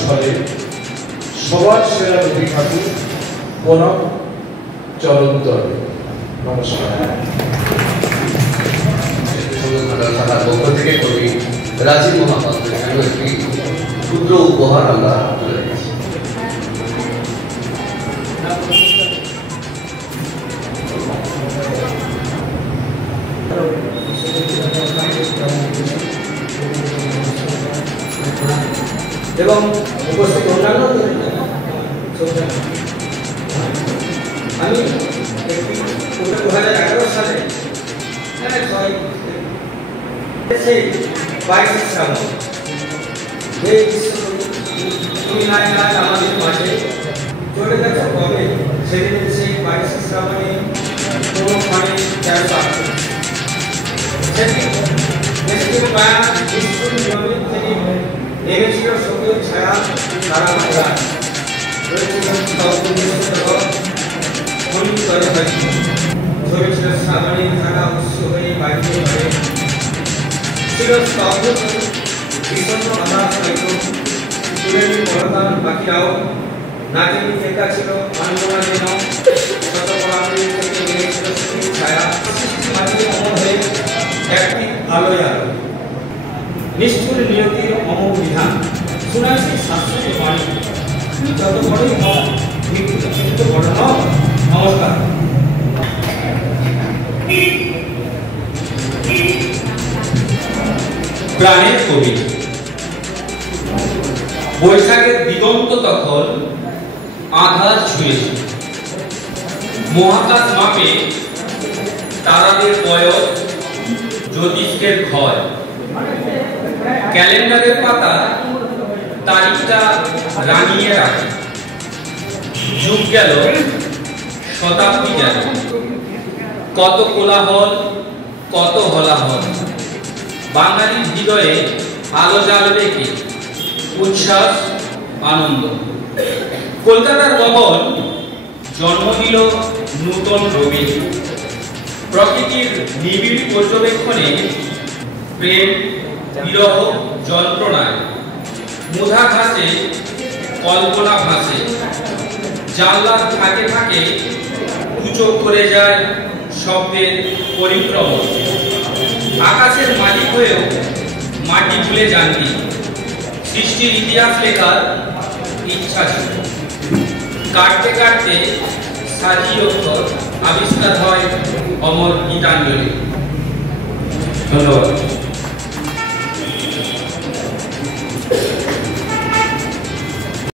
ছলে সবার সেরা রবি ঠাকুর প্রণব চরণতল। নমস্কার। থানার পক্ষ থেকে কবি রাজীব মহাপাত্রের জন্য একটি ক্ষুদ্র উপহার আমরা তুলে রেখেছি। এবং উপস্থিত অন্যান্য আমি 2011 সালে 22 শ্রাবণ তুমি নাই নাই আমাদের মাঝে চলে গেছে কবে, সেদিন সেই 22 শ্রাবণে কোনো মানে নেমেছিল সবুজ ছায়া তারা ধরেছিল শ্রাবণী ধারা উৎস হয়ে বাইরে ছিল স্তব্ধ বিষণ্ণ হতাশ হয়তো তুলেনি পরদান বাকিরাও নাচেনি একা ছিল আন্দোলনা যেন শত পরামরি থেকে বেরিয়েছিল সবুজ ছায়া মাঝে অমর হয়ে একটি আলোয় আলো নিষ্ঠুর নিয়তির অমর বিধান শুনাছি শাস্ত্রীয় বাণী যত বড়ই হোক কিন্তু বড় নয়। নমস্কার। প্রাণের কবি। বৈশাখের দিগন্ত তখন আধার ছুঁয়েছে, মহাকাশ মাপে তারাদের বয়স, জ্যোতিষ্কের ক্ষয়, ক্যালেন্ডারের পাতা তারিখটা রাঙিয়ে রাখে। যুগ গেল, শতাব্দী গেল, কত কোলাহল, কত হলাহল, বাঙালির হৃদয়ে আলো জ্বালবে কে, উচ্ছ্বাস আনন্দ। কলকাতার গগন জন্ম দিল নূতন রবি, প্রকৃতির নিবিড় পর্যবেক্ষণে প্রেম বিরহ যন্ত্রণায় মুধা ঘাসে কল্পনা ভাসে। জানলার থাকে থাকে দুচোখ করে যায় শব্দের পরিক্রম। আকাশের মালিক হয়েও মাটি ভুলে যাননি, সৃষ্টির ইতিহাস লেখার ইচ্ছা ছিল। কাটতে কাটতে সাজি অক্ষর আবিষ্কার হয় অমর গীতাঞ্জলি। ধন্যবাদ।